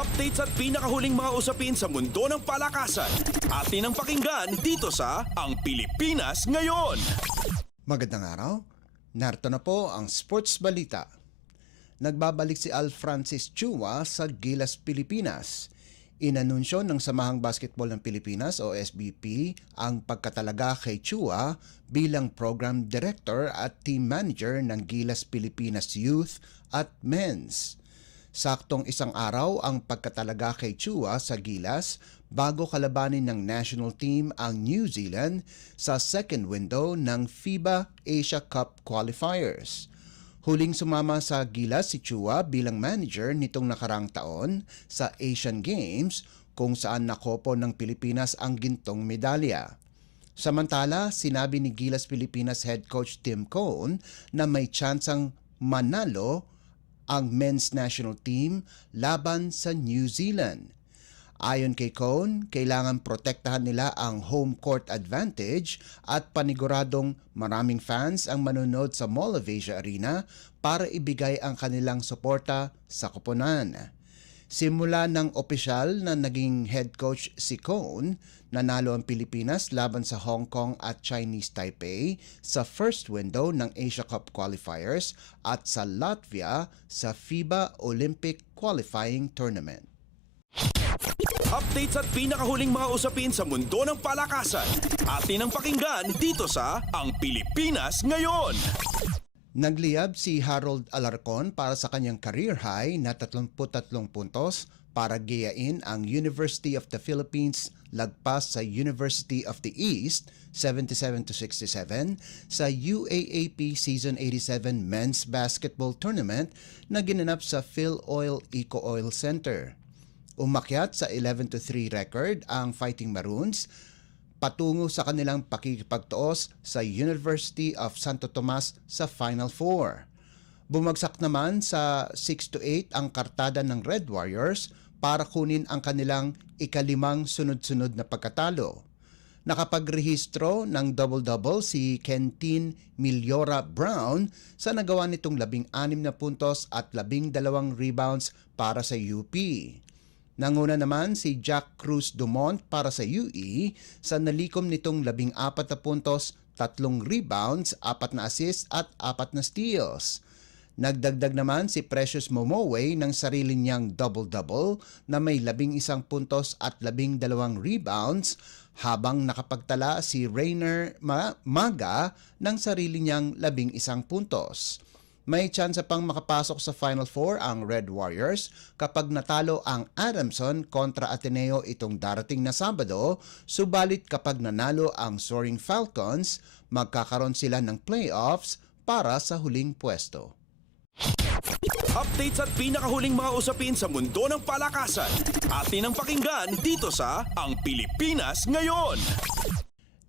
Updates at pinakahuling mga usapin sa mundo ng palakasan. Atin ang pakinggan dito sa Ang Pilipinas Ngayon. Magandang araw. Narito na po ang sports balita. Nagbabalik si Al Francis Chua sa Gilas, Pilipinas. Inanunsyo ng Samahang Basketball ng Pilipinas o SBP ang pagkatalaga kay Chua bilang Program Director at Team Manager ng Gilas Pilipinas Youth at Men's. Saktong isang araw ang pagkatalaga kay Chua sa Gilas bago kalabanin ng national team ang New Zealand sa second window ng FIBA Asia Cup Qualifiers. Huling sumama sa Gilas si Chua bilang manager nitong nakarang taon sa Asian Games kung saan nakopo ng Pilipinas ang gintong medalya. Samantala, sinabi ni Gilas Pilipinas head coach Tim Cone na may tsansang manalo ang men's national team laban sa New Zealand. Ayon kay Cone, kailangan protektahan nila ang home court advantage at paniguradong maraming fans ang manonood sa Mall of Asia Arena para ibigay ang kanilang suporta sa koponan. Simula ng opisyal na naging head coach si Cone, nanalo ang Pilipinas laban sa Hong Kong at Chinese Taipei sa first window ng Asia Cup Qualifiers at sa Latvia sa FIBA Olympic Qualifying Tournament. Updates at pinakahuling mga usapin sa mundo ng palakasan. Atin ang pakinggan dito sa Ang Pilipinas Ngayon. Nagliyab si Harold Alarcon para sa kanyang career high na 33 puntos para gayain ang University of the Philippines lagpas sa University of the East 77-67 sa UAAP Season 87 Men's Basketball Tournament na ginanap sa PhilOil Eco Oil Center. Umakyat sa 11-3 record ang Fighting Maroons patungo sa kanilang pakikipagtuos sa University of Santo Tomas sa Final Four. Bumagsak naman sa 6-8 ang kartada ng Red Warriors para kunin ang kanilang ikalimang sunod-sunod na pagkatalo. Nakapagrehistro ng double-double si Kentin Milyora Brown sa nagawa nitong 16 na puntos at 12 rebounds para sa UP. Nanguna naman si Jack Cruz Dumont para sa UE sa nalikom nitong 14 na puntos, 3 rebounds, 4 na assists at 4 na steals. Nagdagdag naman si Precious Momoe ng sarili niyang double-double na may 11 puntos at 12 rebounds habang nakapagtala si Rainer Maga ng sarili niyang 11 puntos. May tsansa pang makapasok sa Final Four ang Red Warriors kapag natalo ang Adamson kontra Ateneo itong darating na Sabado, subalit kapag nanalo ang Soaring Falcons, magkakaroon sila ng playoffs para sa huling pwesto. Updates at pinakahuling mga usapin sa mundo ng palakasan. Atin ang pakinggan dito sa Ang Pilipinas Ngayon.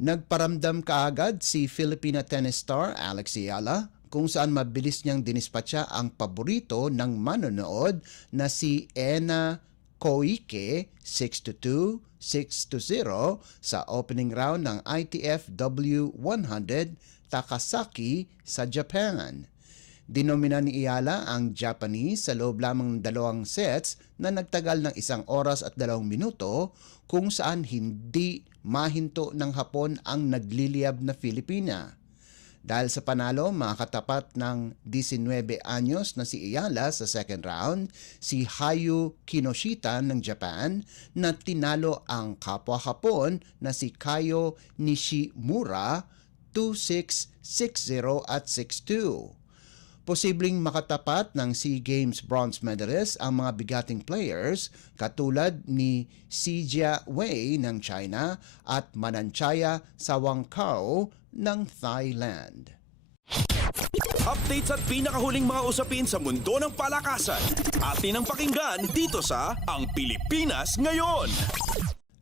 Nagparamdam kaagad si Filipina tennis star Alex Ayala kung saan mabilis niyang dinispatcha ang paborito ng manonood na si Ena Koike 6-2, 6-0 sa opening round ng ITF W100 Takasaki sa Japan. Dinomina ni Ayala ang Japanese sa loob lamang ng 2 sets na nagtagal ng 1 oras at 2 minuto kung saan hindi mahinto ng Hapon ang nagliliyab na Filipina. Dahil sa panalo, makakatapat ng 19 anyos na si Ayala sa second round, si Hayu Kinoshita ng Japan na tinalo ang kapwa Hapon na si Kayo Nishimura 2-6, 6-0 at 6-2. Posibleng makatapat ng SEA Games bronze medalist ang mga bigating players katulad ni Xijia Wei ng China at Mananchaya Sawangkao ng Thailand. Updates at pinakahuling mga usapin sa mundo ng palakasan. Atin ang pakinggan dito sa Ang Pilipinas Ngayon.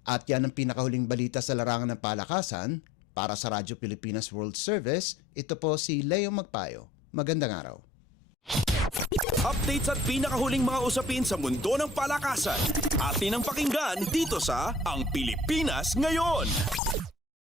At yan ang pinakahuling balita sa larangan ng palakasan. Para sa Radyo Pilipinas World Service, ito po si Leo Magpayo. Magandang araw. Updates at pinakahuling mga usapin sa mundo ng palakasan. Atin ang pakinggan dito sa Ang Pilipinas Ngayon.